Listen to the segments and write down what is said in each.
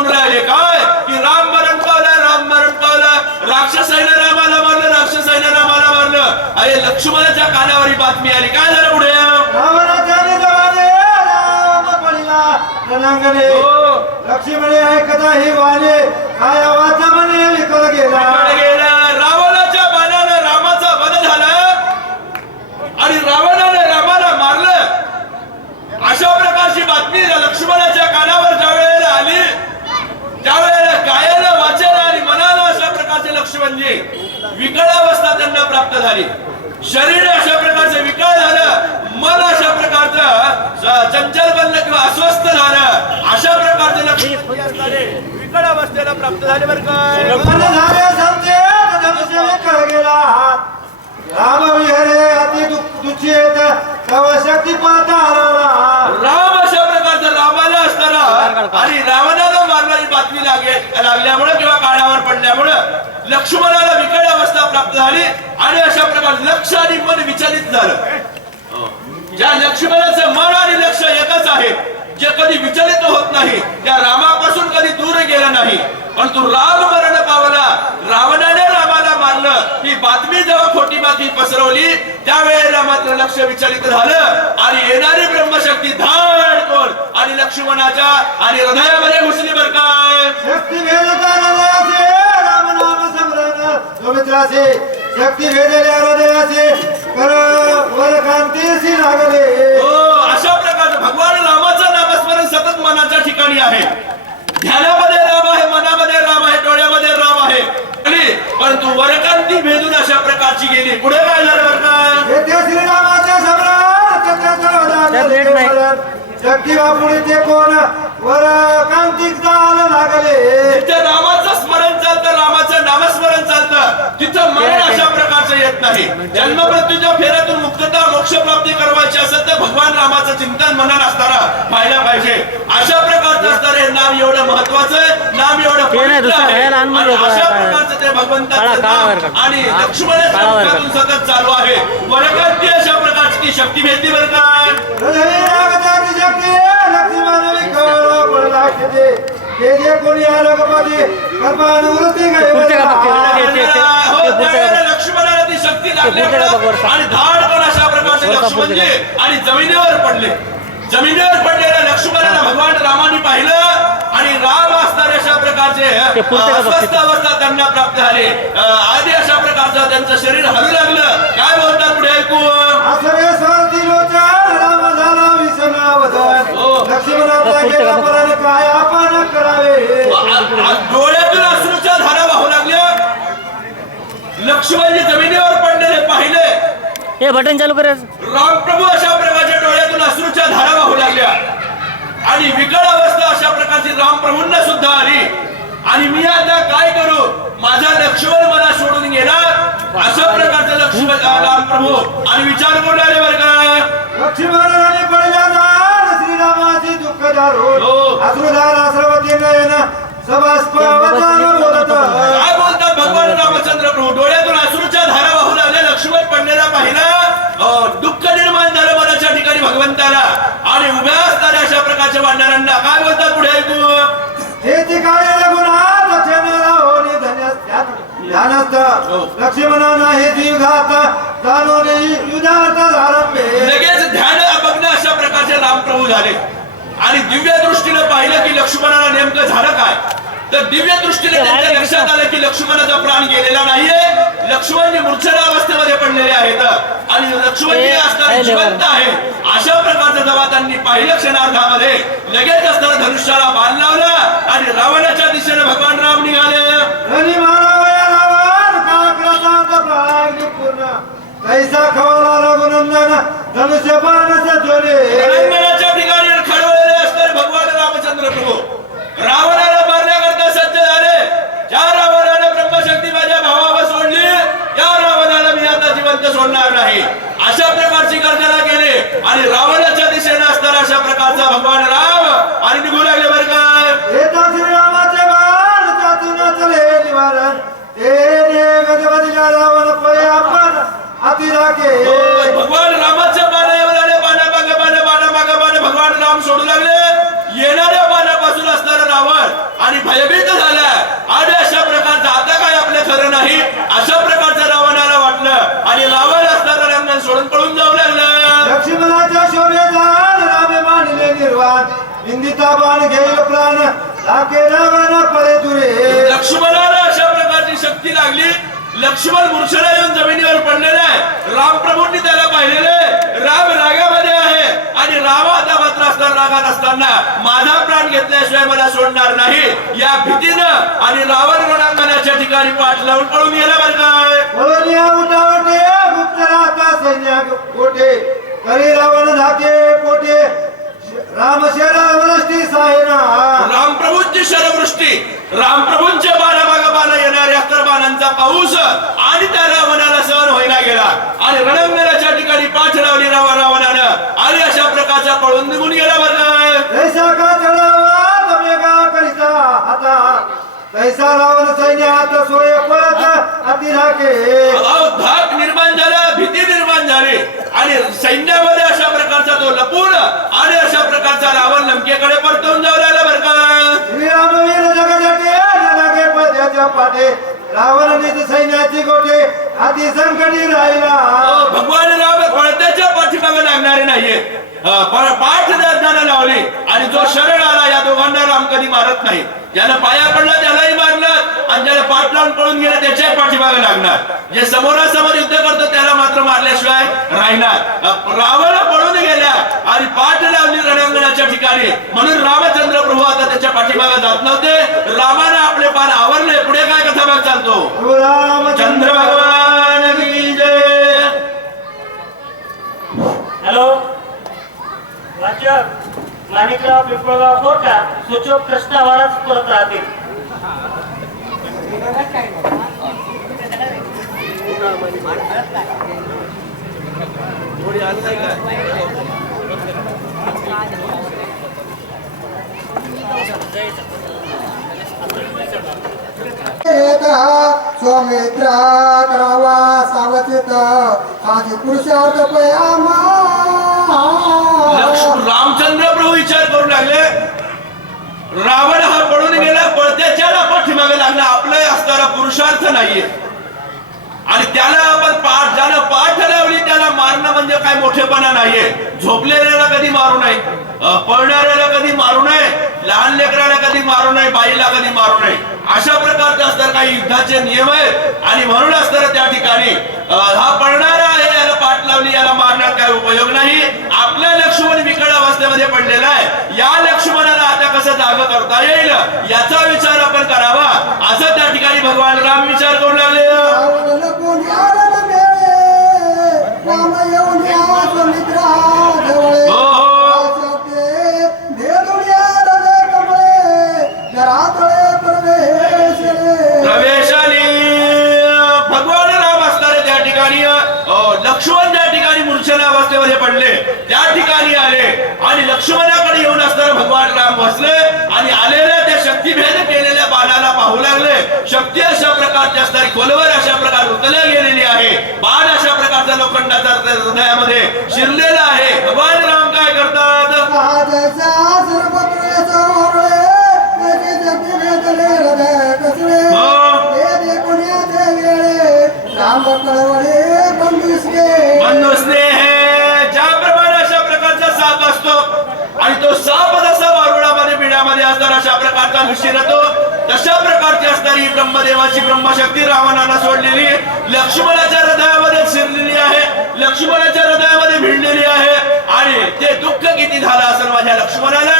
म्हणून राहिले. काय? की राम मरण पावलं राम मरण पावलं. राक्षसाईनं रामाला मारलं राक्षसाईनं रामाला मारलं. अरे लक्ष्मणाच्या कानावर ही बातमी आली. काय झालं पुढे? हो. लक्ष्मणे ऐकता ही वाणे काय वाचा म्हणे विकल गेला. गेलं. रावणाच्या बाणानं रामाचा वध झाला आणि रावणाने रामाला मारलं अशा प्रकारची बातमी लक्ष्मणाच्या कानावर ज्या वेळेला आली त्या वेळेला गायला वाचायला आणि मनाला अशा प्रकारचे लक्ष्मणजी विकळ अवस्था झाली. शरीर अशा प्रकारचे विकळ झालं मन अशा प्रकारचं चंचल बनलं किंवा अस्वस्थ झालं अशा प्रकारचे विकळ अवस्थेला प्राप्त झाले बरं काय मन झाले समजे धनुष्य विकल गेला हात राम विहरे अति दुःख तव शक्ती पाहता हरवला राम अशा प्रकारचा रामाला असताना आणि रावणाला मारणारी बातमी लागे लागल्यामुळे किंवा काळावर पडल्यामुळं लक्ष्मणाला विकळ अवस्था प्राप्त झाली आणि अशा प्रकारे लक्ष आणि मन विचलित झालं. ज्या लक्ष्मणाचं मन आणि लक्ष एकच आहे जे कधी विचलित होत नाही त्या रामापासून कधी दूर गेलं नाही. परंतु राम मरण पावला रावणाने रामाला मारलं ही बातमी जेव्हा खोटी बातमी पसरवली त्यावेळेला मात्र लक्ष विचलित झालं आणि येणारी ब्रह्मशक्ती धाड लक्ष्मणाच्या आणि हृदयामध्ये घुसली बर काय? शक्ती भेदता हृदयाचे राम नाम समरण सुमित्राचे शक्ती भेदल्या हृदयाचे कर वर कांतीशी लागले. हो अशा प्रकारचं भगवान रामाचं नामस्मरण सतत मनाच्या ठिकाणी आहे. ध्यानामध्ये राम आहे मनामध्ये राम आहे डोळ्यामध्ये राम आहे. आणि परंतु वरकांती भेदून अशा प्रकारची गेली. पुढे काय झालं बरं का श्रीरामाच्या सम्राट जगदीवा पुढे ते कोण? वर कांतिक जायला लागले. रामाचं स्मरण नामस्मरण चालतं. तिथं मरण अशा प्रकारचं येत नाही. जन्म मृत्यूच्या फेऱ्यातून मुक्तता मोक्ष प्राप्ती करवायची असेल तर भगवान रामाचं चिंतन मनात असताना व्हायला पाहिजे. अशा प्रकारचं असणारं हे नाम एवढं महत्वाचं आहे. नाम एवढं पवित्र आहे. हे अशा प्रकारचं ते भगवंताचं नाम का? आणि हा? लक्ष्मणाच्या का? मुखातून सतत चालू आहे. वरकांती अशा प्रकारची ती शक्ती भेटली बरं काय कोणी का हो, लक्ष्मणाला ती शक्ती. आणि धाड पण अशा प्रकारचे वरचा लक्ष्मणजी पुढच्या आणि जमिनीवर पडले. जमिनीवर पडलेल्या लक्ष्मणाला भगवान रामाने पाहिलं आणि राम असणारे अशा प्रकारचे अस्वस्थ अवस्था त्यांना प्राप्त झाली. आधी अशा प्रकारचं त्यांचं शरीर हलू लागलं. काय बोलतात पुढे ऐकू हो. लक्ष्मणाचा गेला पराने काय आपण करावे? आ- आ- डोळ्यातून अश्रूच्या धारा वाहू लागल्या. लक्ष्मणजी जमिनीवर पडलेले पाहिले. हे बटन चालू करायचं रामप्रभू अशा प्रकारच्या डोळ्यातून अश्रूच्या धारा वाहू लागल्या. आणि विकट अवस्था अशा प्रकारची रामप्रभूंना सुद्धा आली. आणि मी आता काय करू? माझा लक्ष्मण मला सोडून गेला अशा प्रकारचं लक्ष्मण रामप्रभू. आणि विचार आले बरं का लक्ष्मणाने दार श्रीरामाचे दुःख दारू. हो. अश्रुधार आश्रवती नयन. सभास्पवतान बोलत काय बोलतात? भगवान रामचंद्र प्रभू डोळ्यातून अश्रूच्या धारा वाहू लागल्या. लक्ष्मण पडलेला पाहिला. दुःख निर्माण झालं मनाच्या ठिकाणी भगवंताला. आणि उभ्या असणाऱ्या अशा प्रकारच्या वानरांना काय बोलतात पुढे ऐकू? हेती काय रघुनाथ लक्ष्मणा होणी धन्य ध्यानस्थ लक्ष्मणा नाही जीव घात आरंभे लगेच ध्यान बघणं अशा प्रकारचे रामप्रभू झाले. आणि दिव्य दृष्टीने पाहिलं की लक्ष्मणाला नेमकं झालं काय? तर दिव्य दृष्टीने त्यांच्या लक्षात आलं की लक्ष्मणाचा प्राण गेलेला नाहीये. लक्ष्मणजी मूर्छना अवस्थेमध्ये पडलेले आहेत. आणि लक्ष्मणजी हे- हे जिवंत आहे. अशा प्रकारचं जेव्हा त्यांनी पाहिलं क्षणार्धामध्ये लगेच असणाऱ्या धनुष्याला बाण लावला आणि रावणाच्या दिशेने भगवान राम निघाले. कैसा खवला रघुनंदन धनुष्य बाणस जोडे रणांगणाच्या ठिकाणी खडवलेले असणारे भगवान रामचंद्र प्रभू. रावणाला मारण्याकरता सज्ज झाले. ज्या रावणाने ब्रह्मशक्ती माझ्या भावावर सोडली त्या रावणाला मी आता जिवंत सोडणार नाही. अशा प्रकारची गर्जना केली. आणि रावणाच्या दिशेने असणारा अशा प्रकारचा भगवान राम आणि निघू लागले बरं काय येता श्रीरामाचे बाण त्यातून चले निवारण. ते ने गजपतीला रावण पळे आपण हाती राखे भगवान रामाच्या बाणावर आले बाणा मागे बाणा बाणा मागे बाणा भगवान राम सोडू लागले. येणाऱ्या बाणापासून असणारा रावण आणि भयभीत झाला. आणि अशा प्रकारचं आता काय आपलं खरं नाही अशा प्रकारचं रावणाला वाटलं. आणि रावण लक्ष्मण मूर्छेला येऊन जमिनीवर पडलेला आहे. रामप्रभूंनी त्याला पाहिलेलं राम रागामध्ये आहे. आणि राम आता मात्र असताना रागात असताना माझा प्राण घेतल्याशिवाय मला सोडणार नाही. या भीतीनं आणि रावण रणांगणाच्या ठिकाणी पाठ लावून पळून गेला बरं काय? कोठे करी रावण धाके राम शेरा वनष्टी साहेना रामप्रभूंची शरवृष्टी. रामप्रभूंच्या येणाऱ्या बाणांचा पाऊस आणि त्या रावणाला सहन होईना गेला. आणि रणंगणाच्या ठिकाणी पाठ लावली राव रावणानं आणि अशा प्रकारचा पळून निघून गेला बरं. तैसा का चढावा? तमे का करिता आता तैसा रावण सैन्य आता सोय पळत अति राखे. अहो, धाक निर्माण झाला भीती निर्माण झाली. आणि सैन्यामध्ये अशा प्रकारचा तो लपून रावणाने सैन्याची गोठे आधी संकटी राहिला. हो, भगवान राम कोणत्याच्या पाठीमागे लागणारे नाहीये. पाठ दर्जाने लावली आणि जो शरण आला या दोघांना राम कधी मारत नाही. ज्यानं पाया पडला त्यालाही मारणार आणि ज्याला पाठ लावून पळून गेला त्याच्याही पाठीमागे लागणार. जे समोरासमोर युद्ध करतो त्याला मात्र मारल्याशिवाय राहणार. रावण पळून गेल्या आणि पाठ लावली रणांगणाच्या ठिकाणी. म्हणून रामचंद्र प्रभू त्याच्या पाठीमागे जात नव्हते. रामाने आपले पान आवरले. पुढे काय कथा भाग चालतो? चंद्र भगवान की जय. हॅलो? वाचक माणिकराव पिंपळगाव कोटा सूचक प्रश्न आवाज परत राहतील. स्वामित्रा करावा सावचित आधी पुरुषार्थ पयामा. रामचंद्र प्रभू विचार करू लागले. रावण हा पळून गेला पळत्याच्या पाठीमागे लागला. आपला असणारा पुरुषार्थ नाहीये. आणि त्याला आपण पाठ ज्यानं पाठ ठरवली त्याला मारणं म्हणजे काय? मोठेपणा नाहीये. झोपलेल्याला कधी मारू नये. पळणाऱ्याला कधी मारू नये. लहान लेकराला कधी मारू नये. बाईला कधी मारू नये. अशा प्रकारचे असतात काही युद्धाचे नियम आहेत. आणि म्हणून असतात त्या ठिकाणी हा पळणारा आहे. लावली याला मारण्यात काय उपयोग नाही. आपल्या लक्ष्मण विकट अवस्थेमध्ये पडलेला आहे. या लक्ष्मणाला आता कसं जाग करता येईल? याचा विचार आपण करावा. असं त्या ठिकाणी भगवान राम विचार करू लागले. रावण मूर्छना अवस्थेमध्ये पडले. त्या ठिकाणी आले आणि लक्ष्मणाकडे येऊन असताना भगवान राम बसले आणि आलेल्या त्या शक्तीभेद केलेल्या बाणाला पाहू लागले. शक्ती अशा प्रकारची असणारी खोलवर अशा प्रकारे उतरल्या गेलेली आहे. बाण अशा प्रकारचा लोखंडाचा हृदयामध्ये शिरलेला आहे. भगवान राम काय करतात? जैसा हे ज्याप्रमाणे अशा प्रकारचा साप असतो आणि तो साप जसा वारुळामध्ये पिढ्यामध्ये असताना अशा प्रकारचा विशिरतो तशा प्रकारची असणारी ब्रह्मदेवाची ब्रह्मशक्ती रावणाला सोडलेली लक्ष्मणाच्या हृदयामध्ये शिरलेली आहे. लक्ष्मणाच्या हृदयामध्ये भिडलेली आहे. आणि ते दुःख किती झालं असेल माझ्या लक्ष्मणाला?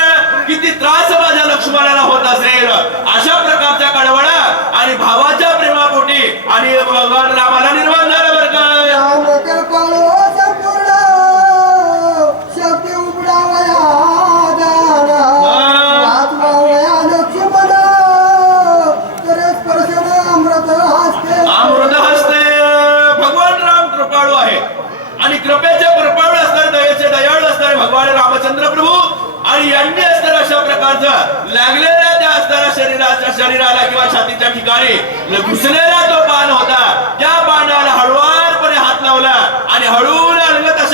किती त्रास माझ्या लक्ष्मणाला होत असेल? अशा प्रकारच्या कडवळा आणि भावाच्या प्रेमापोटी आणि भगवान रामाला निर्माण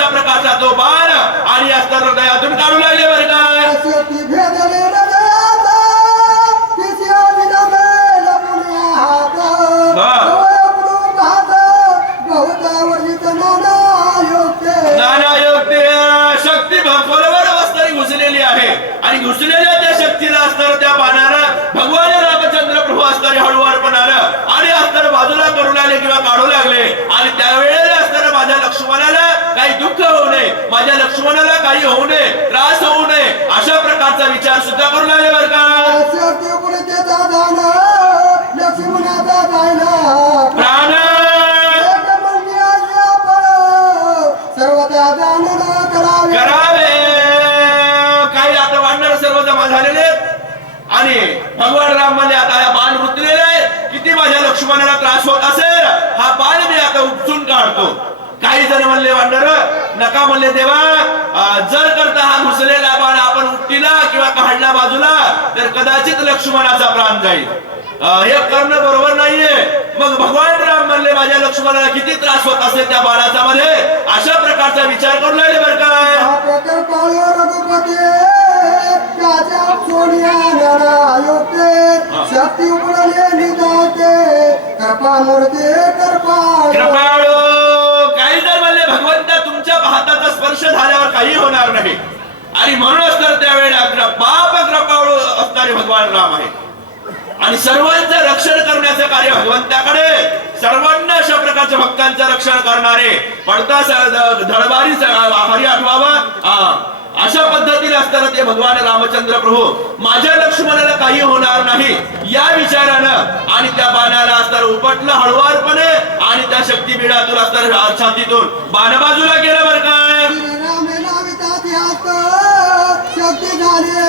प्रकारचा तो बाण आणि असणाऱ्या हृदयातून काढू लागले बरं काय आणि घुसलेल्या त्या शक्तीला असणार त्या बाणानं भगवान रामचंद्र प्रभू असणारे हळूवारपणानं आणि असणार बाजूला करू लागले किंवा काढू लागले. आणि त्यावेळेला असणाऱ्या माझ्या लक्ष्मणाला काही दुःख होऊ नये माझ्या लक्ष्मणाला काही होऊ नये त्रास होऊ नये अशा प्रकारचा विचार सुद्धा करू लागले बरं का? लक्ष्मणाचा लक्ष्मणाला त्रास होत असेल हा बाल मी आता उपसून काढतो. काही जण म्हणले वांडर नका म्हणले देवा जर करता हा घुसलेला बाण आपण उपटीला किंवा काढला बाजूला तर कदाचित लक्ष्मणाचा प्राण जाईल. हे करणं बरोबर नाहीये. मग भगवान राम म्हणले माझ्या लक्ष्मणाला किती त्रास होत असेल त्या बाळाचा मध्ये? अशा प्रकारचा विचार करून राहिले बरं काय त्याच्या सोनिया नाना शक्ती उडले निदाते. कृपा मूर्ती कृपा काही जर म्हणले भगवंता तुमच्या हाताचा स्पर्श झाल्यावर काही होणार नाही. आणि म्हणूनच तर त्यावेळेला बाप कृपाळू असणारे भगवान राम आहे आणि सर्वांचं रक्षण करण्याचं कार्य भगवंताकडे सर्वांना अशा प्रकारच्या भक्तांचं रक्षण करणारे. पडता धडबारी स- हरी आठवावा. अशा पद्धतीने असताना ते भगवान रामचंद्र प्रभू माझ्या लक्ष्मणाला काही होणार नाही या विचारानं आणि त्या बाणाला असताना उपटलं हळुवारपणे आणि त्या शक्तीपीठातून असताना छातीतून बाण बाजूला गेलं बरं काय. रामे लावितात यात शक्ती झाले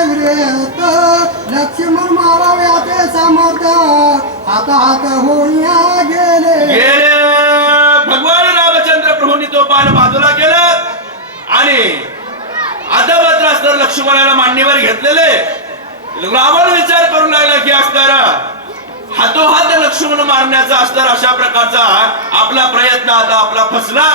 लक्ष्मण माराव्याचे समर्थ आता हात होऊया गेले गेले. भगवान रामचंद्र प्रभूंनी तो बाण बाजूला केला आणि आता मात्र लक्ष्मणाला मांडीवर घेतलेले. रावण विचार करू लागला की असताना हातोहात लक्ष्मण मारण्याचा असणार अशा प्रकारचा आपला प्रयत्न आता आपला फसला.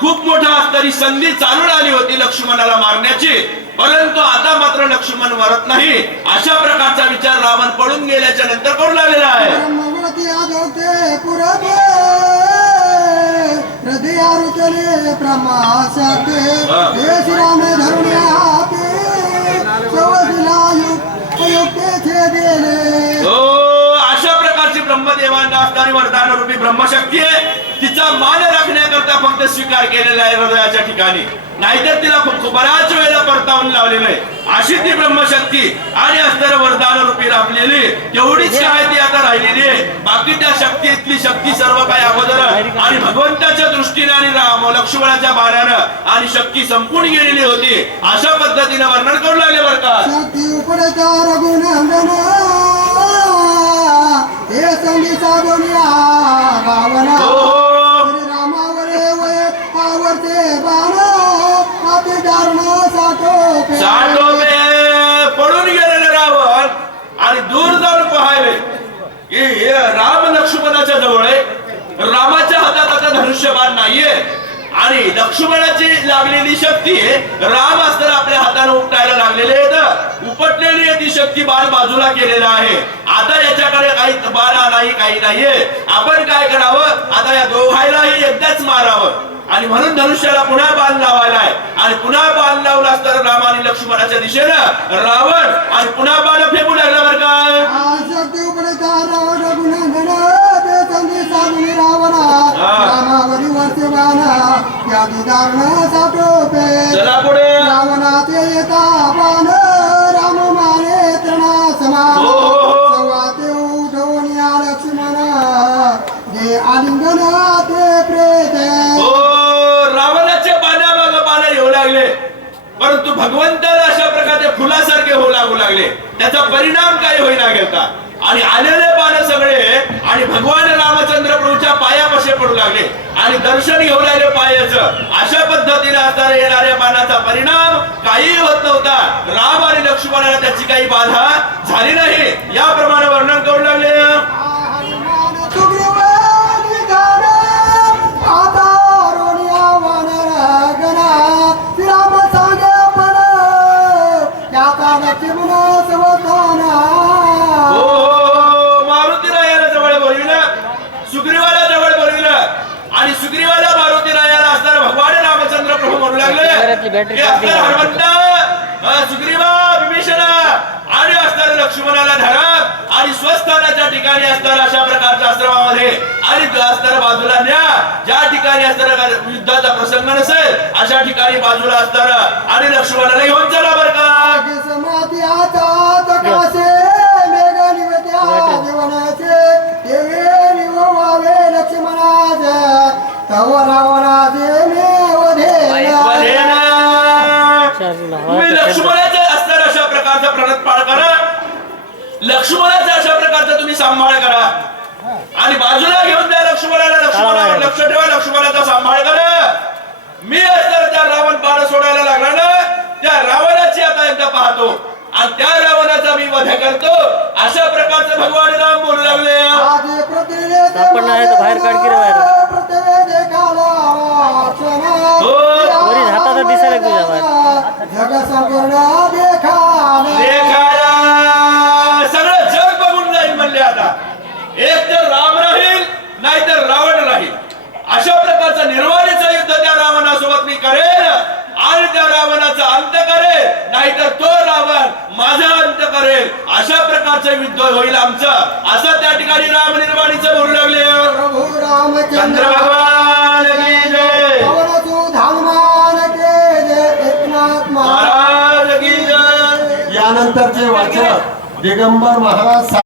खूप मोठा असणारी संधी चालून आली होती लक्ष्मणाला मारण्याची. परंतु आता मात्र लक्ष्मण मरत नाही. अशा प्रकारचा विचार रावण पळून गेल्याच्यानंतर करू लागलेला आहे. रुचले ब्रह्माशाते हा. हे श्रीरामे धरुणे हाते सवसिला युक्ते गेले हो। अशा ब्रह्मदेवांना असणारी वरदान रूपी ब्रह्मशक्ती आहे. तिचा मान राखण्याकरता फक्त स्वीकार केलेला आहे हृदयाच्या ठिकाणी. नाहीतर तिला बऱ्याच वेळेला परतावून लावलेलं आहे. अशी ती ब्रह्मशक्ती आणि असणारं वरदान रूपी राबलेली तेवढीच काय ती आता राहिलेली आहे. बाकी त्या शक्तीतली शक्ती सर्व काही अगोदर आणि भगवंताच्या दृष्टीने आणि राम लक्ष्मणाच्या बाणानं आणि शक्ती संपून गेलेली होती. अशा पद्धतीने वर्णन करू लागले बरं का? हे संधी साधुनिया भावना हो हो. श्रीरामावरे वय आवडते बाण अति दारुण साठो पडून गेलेले रावण आणि दूर जाऊन पाहिले. की हे राम लक्ष्मणाच्या जवळ आहे. रामाच्या हातात आता धनुष्यबाण नाहीये. आणि लक्ष्मणाची लागलेली शक्ती राम असताना आपल्या हाताने उपटायला लागलेले आहेत. उपटलेली आहे ती शक्ती बाण बाजूला केलेला आहे. आता याच्याकडे काही बाणा नाही काही नाहीये. आपण काय करावं? आता या दोघायलाही एकदाच मारावं. आणि म्हणून धनुष्याला पुन्हा बाण लावायला आहे. आणि पुन्हा बाण लावला असताना राम आणि लक्ष्मणाच्या दिशेनं रावण आणि पुन्हा बाण फेकू लागला बरं काय रामावरी वर्षे बाण या दारुण साठो चला पुढे. रावणाचे येता बाण राम माने तृणा समान हो, हो, हो. संवाते उठवून या लक्ष्मण. जे आलिंगन ते प्रेत हो रावणाच्या पाण्यामाग पानं येऊ लागले परंतु भगवंताला अशा प्रकारचे फुलासारखे होऊ लागू लागले. त्याचा परिणाम काय होईना गेलता. आणि आलेले पानं सगळे आणि भगवान रामचंद्र प्रभूच्या पायापाशी पडू लागले. आणि दर्शन घेऊ लागले पायाचं. अशा पद्धतीने असणाऱ्या येणाऱ्या पानाचा परिणाम काही होत नव्हता. राम आणि लक्ष्मणाला त्याची काही बाधा झाली नाही. याप्रमाणे वर्णन करू लागले. म्हणू लागले घरातली बॅटरी की असताना हनुमंता अ, सुग्रीवा लक्ष्मणाला धरा आणि स्वस्थानाच्या ठिकाणी असताना अशा प्रकारच्या आश्रमामध्ये आणि असताना बाजूला न्या. ज्या ठिकाणी असताना युद्धाचा प्रसंग नसेल अशा ठिकाणी बाजूला असताना आणि लक्ष्मणाला घेऊन चला बरं का. समाधी लक्ष्मणाचे असताना अशा प्रकारचा प्रणत पाळ करा. लक्ष्मणाचा अशा प्रकारचा तुम्ही सांभाळ करा. आणि बाजूला घेऊन द्या लक्ष्मणाला. लक्ष्मणावर लक्ष ठेवा लक्ष्मणाचा सांभाळ करा. मी असताना त्या रावण बाण सोडायला लागला ना त्या रावणाची आता एकदा पाहतो. आणि त्या रावणाचा मी वध करतो. अशा प्रकारचे भगवान राम बोलू लागले. आपण बाहेर काढ की. हो. बाहेर. దిగంబర్ మహా